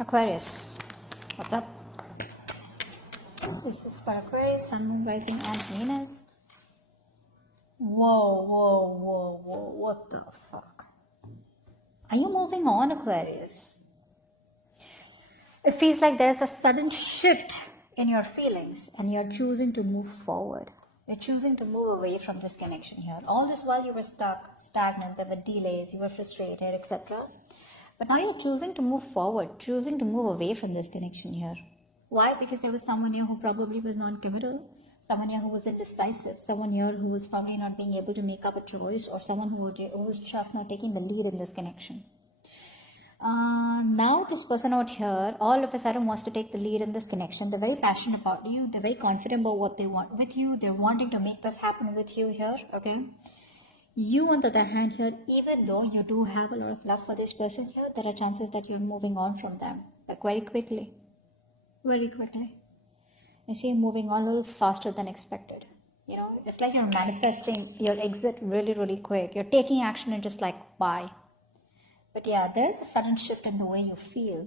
Aquarius, what's up? This is for Aquarius, Sun, Moon, Rising, and Venus. Whoa, what the fuck? Are you moving on, Aquarius? It feels like there's a sudden shift in your feelings and you're choosing to move forward. You're choosing to move away from this connection here. All this while you were stuck, stagnant, there were delays, you were frustrated, etc. But now you're choosing to move forward, choosing to move away from this connection here. Why? Because there was someone here who probably was non-committal, someone here who was indecisive, someone here who was probably not being able to make up a choice, or someone who was just not taking the lead in this connection. Now this person out here all of a sudden wants to take the lead in this connection. They're very passionate about you. They're very confident about what they want with you. They're wanting to make this happen with you here, okay? You, on the other hand here, even though you do have a lot of love for this person here, there are chances that you're moving on from them, like very quickly. Very quickly. You see, moving on a little faster than expected. You know, it's like you're manifesting your exit really, really quick. You're taking action and just like, bye. But yeah, there's a sudden shift in the way you feel.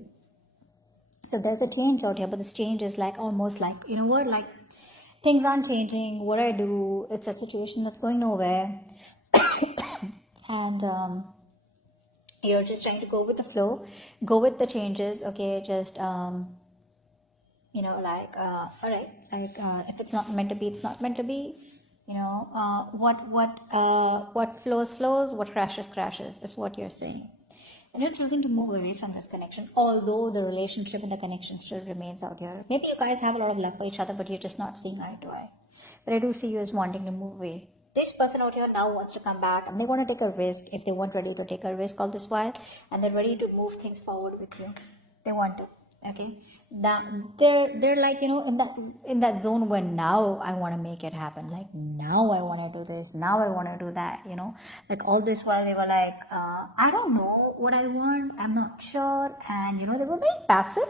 So there's a change out here, but this change is like almost like, you know what, like things aren't changing. What I do, it's a situation that's going nowhere. And you're just trying to go with the flow, go with the changes, okay, just, you know, like, all right, like, if it's not meant to be, it's not meant to be. You know, what flows, flows, what crashes, crashes, is what you're saying. And you're choosing to move away from this connection, although the relationship and the connection still remains out here. Maybe you guys have a lot of love for each other, but you're just not seeing eye to eye. But I do see you as wanting to move away. This person out here now wants to come back, and they want to take a risk if they weren't ready to take a risk all this while, and they're ready to move things forward with you. They want to, okay? They're like, you know, in that zone where now I want to make it happen. Like now I want to do this, now I want to do that, you know. Like all this while they were like, I don't know what I want, I'm not sure, and you know, they were very passive.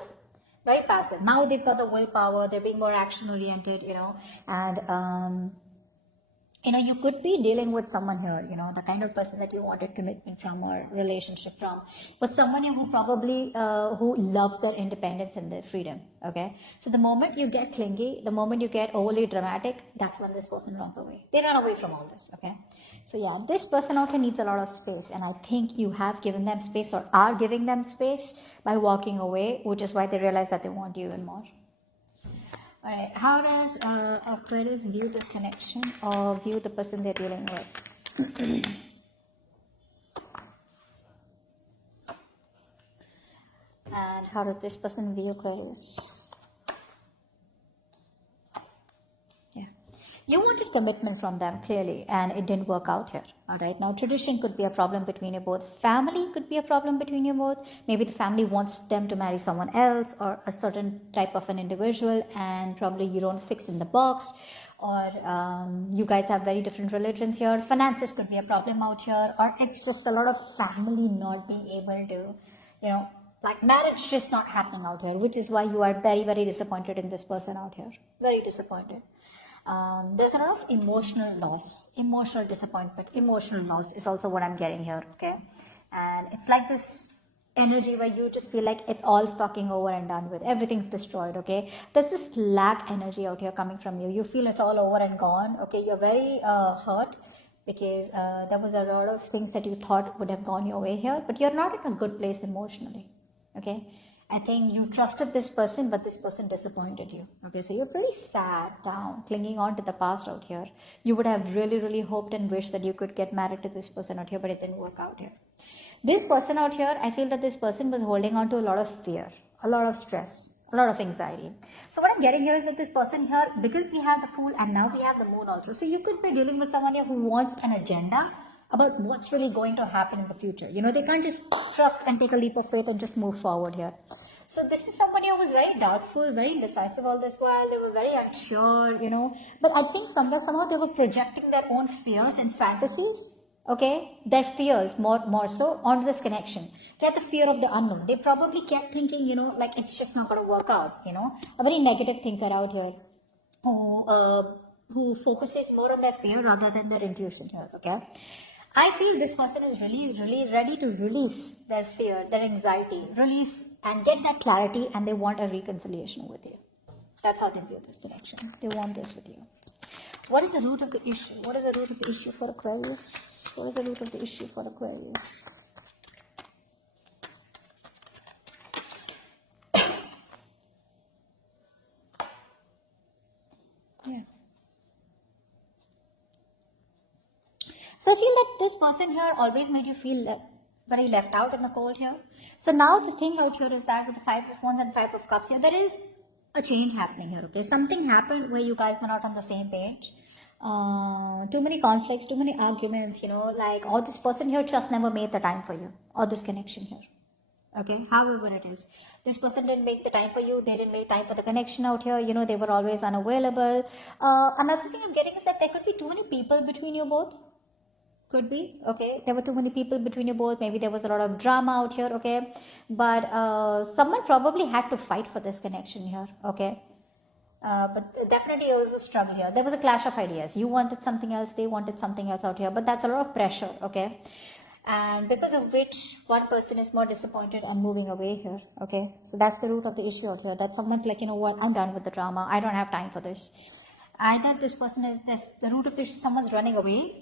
Very passive. Now they've got the willpower, they're being more action oriented, you know, and you know, you could be dealing with someone here, you know, the kind of person that you wanted commitment from or relationship from, but someone who probably, who loves their independence and their freedom, okay? So the moment you get clingy, the moment you get overly dramatic, that's when this person runs away. They run away from all this, okay? So yeah, this person out here needs a lot of space, and I think you have given them space or are giving them space by walking away, which is why they realize that they want you even more. Alright, how does Aquarius view this connection or view the person they're dealing with? And how does this person view Aquarius? Yeah. You wanted commitment from them, clearly, and it didn't work out here. Alright, now tradition could be a problem between you both. Family could be a problem between you both. Maybe the family wants them to marry someone else or a certain type of an individual, and probably you don't fix in the box. Or you guys have very different religions here. Finances could be a problem out here. Or it's just a lot of family not being able to, you know, like marriage just not happening out here, which is why you are very, very disappointed in this person out here. Very disappointed. There's a lot of emotional loss, emotional disappointment, emotional loss is also what I'm getting here, okay? And it's like this energy where you just feel like it's all fucking over and done with. Everything's destroyed, okay? There's this lack energy out here coming from you. You feel it's all over and gone, okay? You're very hurt because there was a lot of things that you thought would have gone your way here, but you're not in a good place emotionally, okay? I think you trusted this person, but this person disappointed you. Okay, so you're pretty sad, down, clinging on to the past out here. You would have really, really hoped and wished that you could get married to this person out here, but it didn't work out here. This person out here, I feel that this person was holding on to a lot of fear, a lot of stress, a lot of anxiety. So what I'm getting here is that this person here, because we have the Fool and now we have the Moon also, so you could be dealing with someone here who wants an agenda about what's really going to happen in the future. You know, they can't just trust and take a leap of faith and just move forward here. So this is somebody who was very doubtful, very indecisive all this while. They were very unsure, you know. But I think somehow they were projecting their own fears and fantasies, okay, their fears more so onto this connection. They had the fear of the unknown. They probably kept thinking, you know, like it's just not going to work out, you know. A very negative thinker out here who focuses more on their fear rather than their intuition here, okay. I feel this person is really ready to release their fear, their anxiety, release and get that clarity, and they want a reconciliation with you. That's how they view this connection. They want this with you. What is the root of the issue? What is the root of the issue for Aquarius? What is the root of the issue for Aquarius? Yeah. So I feel that this person here always made you feel very left out in the cold here. So now the thing out here is that with the Five of Wands and Five of Cups here, there is a change happening here, okay? Something happened where you guys were not on the same page. Too many conflicts, too many arguments, like, or this person here just never made the time for you, or this connection here. Okay, however it is, this person didn't make the time for you, they didn't make time for the connection out here, they were always unavailable. Another thing I'm getting is that there could be too many people between you both. Could be, okay, there were too many people between you both, maybe there was a lot of drama out here, okay, but someone probably had to fight for this connection here, okay. But definitely there was a struggle here. There was a clash of ideas. You wanted something else, they wanted something else out here, but that's a lot of pressure, okay. And because of which one person is more disappointed and moving away here, okay. So that's the root of the issue out here, that someone's like, you know what, I'm done with the drama, I don't have time for this. Either this person is the root of the issue, someone's running away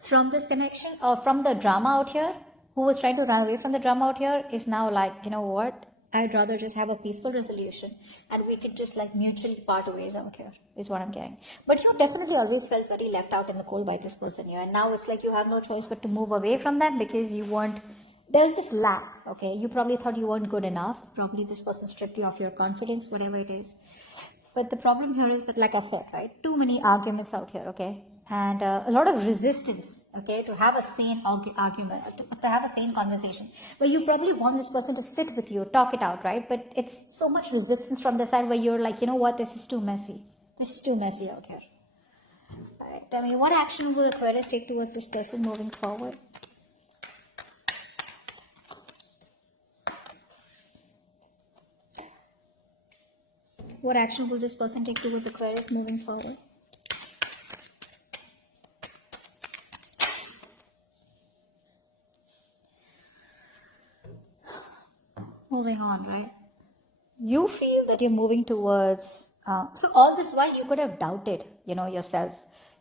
from this connection, or from the drama out here, who was trying to run away from the drama out here is now like, you know what, I'd rather just have a peaceful resolution and we could just like mutually part ways out here, is what I'm getting. But you definitely always felt very left out in the cold by this person here, and now it's like you have no choice but to move away from them because you weren't, there's this lack, okay, you probably thought you weren't good enough, probably this person stripped you of your confidence, whatever it is. But the problem here is that, like I said, right, too many arguments out here, okay, and a lot of resistance, okay, to have a sane argument, to have a sane conversation. But you probably want this person to sit with you, talk it out, right? But it's so much resistance from the side where you're like, you know what, this is too messy. This is too messy out here. All right, tell me, what action will Aquarius take towards this person moving forward? What action will this person take towards Aquarius moving forward? Moving on, right? You feel that you're moving towards, so all this while you could have doubted, yourself.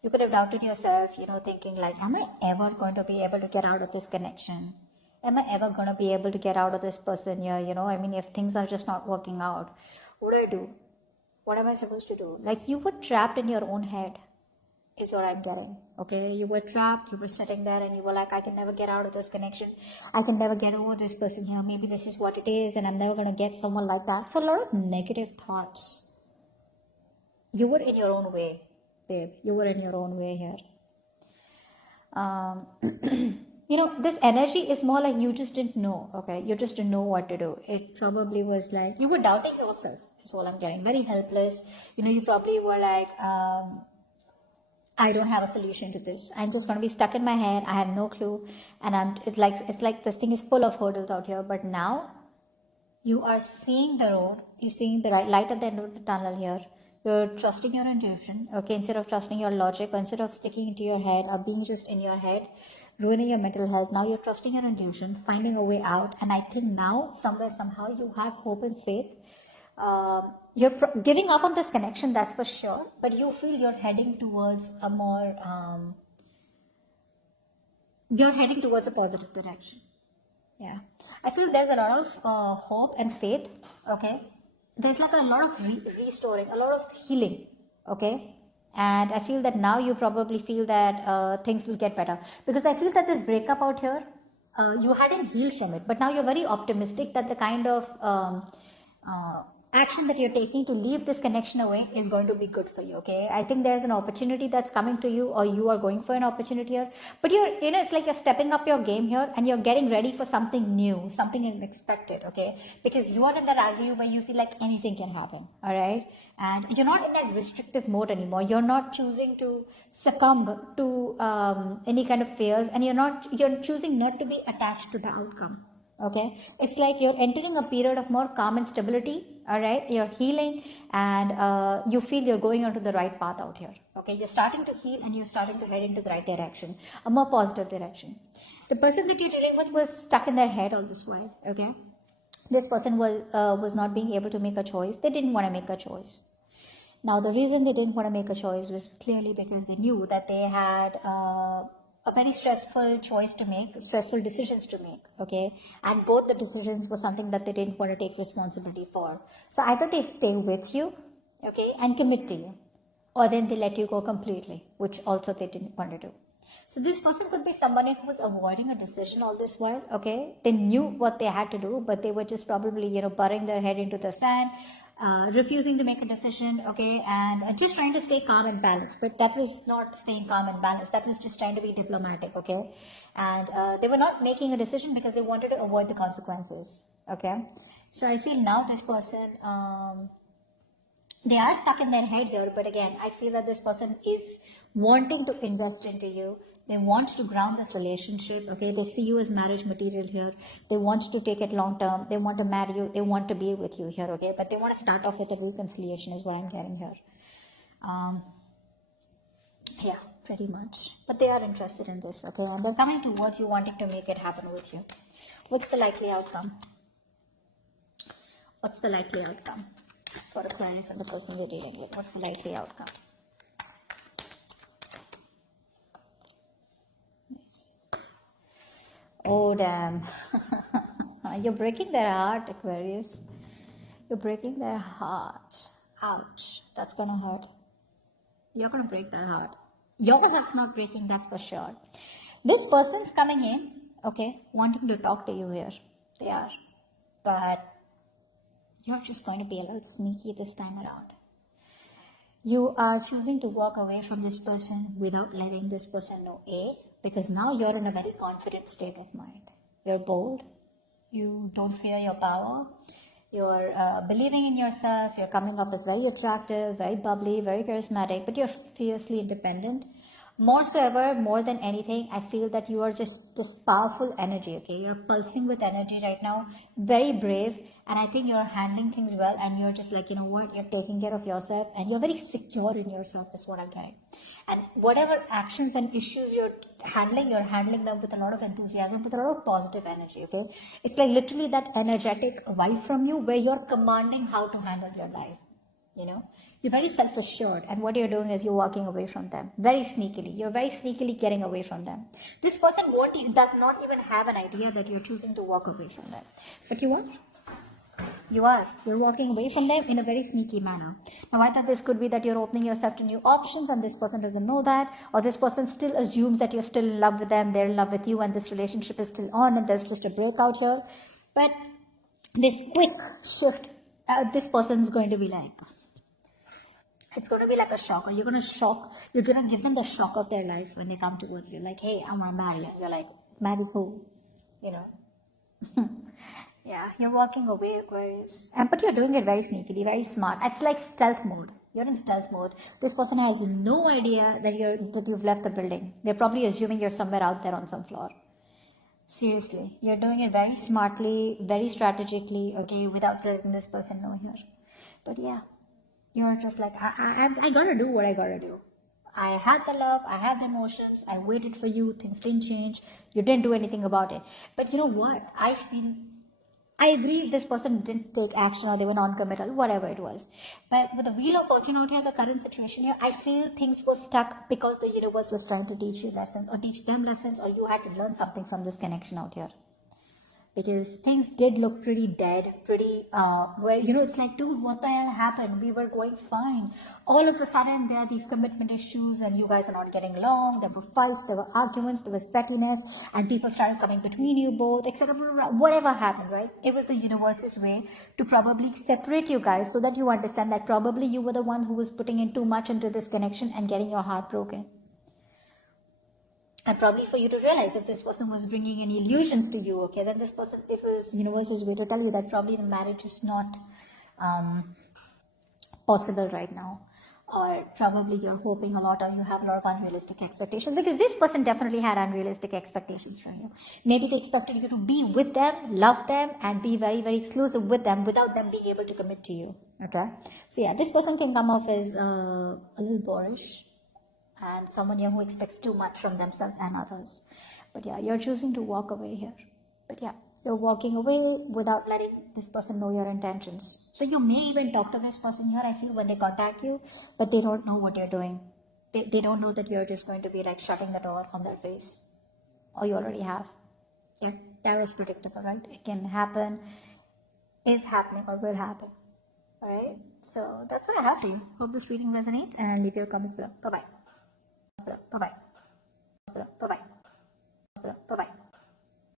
You could have doubted yourself, thinking like, am I ever going to be able to get out of this connection? Am I ever going to be able to get out of this person here? I mean, if things are just not working out, what do I do? What am I supposed to do? Like, you were trapped in your own head, is what I'm getting. Okay, you were trapped, you were sitting there and you were like, I can never get out of this connection, I can never get over this person here, maybe this is what it is and I'm never going to get someone like that. So a lot of negative thoughts. You were in your own way, babe. You were in your own way here. This energy is more like you just didn't know, okay, you just didn't know what to do. It probably was like you were doubting yourself, is all I'm getting. Very helpless. You probably were like, I don't have a solution to this. I'm just going to be stuck in my head. I have no clue. And it's like this thing is full of hurdles out here. But now you are seeing the road. You're seeing the right light at the end of the tunnel here. You're trusting your intuition. Okay, instead of trusting your logic, or instead of sticking into your head or being just in your head, ruining your mental health. Now you're trusting your intuition, finding a way out. And I think now, somewhere, somehow, you have hope and faith. You're giving up on this connection, that's for sure, but you feel you're heading towards a more, you're heading towards a positive direction. Yeah. I feel there's a lot of hope and faith, okay? There's like a lot of restoring, a lot of healing, okay? And I feel that now you probably feel that things will get better. Because I feel that this breakup out here, you hadn't healed from it, but now you're very optimistic that the kind of action that you're taking to leave this connection away is going to be good for you, okay? I think there's an opportunity that's coming to you, or you are going for an opportunity here. But it's like you're stepping up your game here and you're getting ready for something new, something unexpected, okay? Because you are in that attitude where you feel like anything can happen, all right? And you're not in that restrictive mode anymore. You're not choosing to succumb to any kind of fears, and you're choosing not to be attached to the outcome. Okay, it's like you're entering a period of more calm and stability. All right, you're healing, and you feel you're going onto the right path out here. Okay, you're starting to heal and you're starting to head into the right direction, a more positive direction. The person that you're dealing with was stuck in their head all this while. Okay, this person was not being able to make a choice. They didn't want to make a choice. Now, the reason they didn't want to make a choice was clearly because they knew that they had a very stressful choice to make, stressful decisions to make, okay? And both the decisions were something that they didn't want to take responsibility for. So either they stay with you, okay, and commit to you, or then they let you go completely, which also they didn't want to do. So this person could be somebody who was avoiding a decision all this while, okay? They knew what they had to do, but they were just probably, burying their head into the sand, refusing to make a decision, okay, and just trying to stay calm and balanced. But that was not staying calm and balanced. That was just trying to be diplomatic, okay? And they were not making a decision because they wanted to avoid the consequences, okay? So I feel now this person, they are stuck in their head here, but again, I feel that this person is wanting to invest into you. They want to ground this relationship, okay? They see you as marriage material here. They want to take it long term. They want to marry you. They want to be with you here, okay? But they want to start off with a reconciliation is what I'm getting here. Yeah, pretty much. But they are interested in this, okay? And they're coming towards you, wanting to make it happen with you. What's the likely outcome? What's the likely outcome for Aquarius and the person they're dealing with? What's the likely outcome? Oh, damn. You're breaking their heart, Aquarius. You're breaking their heart. Ouch. That's going to hurt. You're going to break their heart. Your heart's not breaking, that's for sure. This person's coming in, okay, wanting to talk to you here. They are. But you're just going to be a little sneaky this time around. You are choosing to walk away from this person without letting this person know, A, because now you're in a very confident state of mind. You're bold. You don't fear your power. You're believing in yourself. You're coming up as very attractive, very bubbly, very charismatic, but you're fiercely independent. More so ever, more than anything, I feel that you are just this powerful energy, okay? You're pulsing with energy right now, very brave, and I think you're handling things well, and you're just like, you know what, you're taking care of yourself, and you're very secure in yourself is what I'm getting. And whatever actions and issues you're handling them with a lot of enthusiasm, with a lot of positive energy, okay? It's like literally that energetic vibe from you where you're commanding how to handle your life, You're very self-assured, and what you're doing is you're walking away from them very sneakily. You're very sneakily getting away from them. This person does not even have an idea that you're choosing to walk away from them. But you are. You're walking away from them in a very sneaky manner. Now, I thought this could be that you're opening yourself to new options, and this person doesn't know that, or this person still assumes that you're still in love with them, they're in love with you, and this relationship is still on, and there's just a breakout here. But this quick shift, this person's going to be like, it's going to be like a shock, or you're going to give them the shock of their life when they come towards you. Like, hey, I want to marry you. You're like, marry who? Yeah, you're walking away, Aquarius. But you're doing it very sneakily, very smart. It's like stealth mode. You're in stealth mode. This person has no idea that you've left the building. They're probably assuming you're somewhere out there on some floor. Seriously, you're doing it very smartly, very strategically, okay, without letting this person know here. But yeah. You're just like, I gotta do what I gotta do. I had the love, I had the emotions, I waited for you, things didn't change, you didn't do anything about it. But you know what? I agree this person didn't take action, or they were non-committal, whatever it was. But with the Wheel of Fortune out here, the current situation here, I feel things were stuck because the universe was trying to teach you lessons, or teach them lessons, or you had to learn something from this connection out here. Because things did look pretty dead, pretty, it's like, dude, what the hell happened? We were going fine. All of a sudden, there are these commitment issues, and you guys are not getting along. There were fights, there were arguments, there was pettiness, and people started coming between you both, etc. Whatever happened, right? It was the universe's way to probably separate you guys so that you understand that probably you were the one who was putting in too much into this connection and getting your heart broken. And probably for you to realize if this person was bringing any illusions to you, okay, then it was universe's way to tell you that probably the marriage is not possible right now. Or probably you're hoping a lot, or you have a lot of unrealistic expectations, because this person definitely had unrealistic expectations from you. Maybe they expected you to be with them, love them, and be very, very exclusive with them without them being able to commit to you, okay? So yeah, this person can come off as a little boorish, and someone here who expects too much from themselves and others. But yeah, you're choosing to walk away here. But yeah, you're walking away without letting this person know your intentions. So you may even talk to this person here, I feel, when they contact you, but they don't know what you're doing. They don't know that you're just going to be like shutting the door on their face. Or you already have. Yeah, that was predictable, right? It can happen, is happening, or will happen. Alright, so that's what I have for you. Hope this reading resonates, and leave your comments below. Bye bye. Bye bye. Bye bye. Bye bye.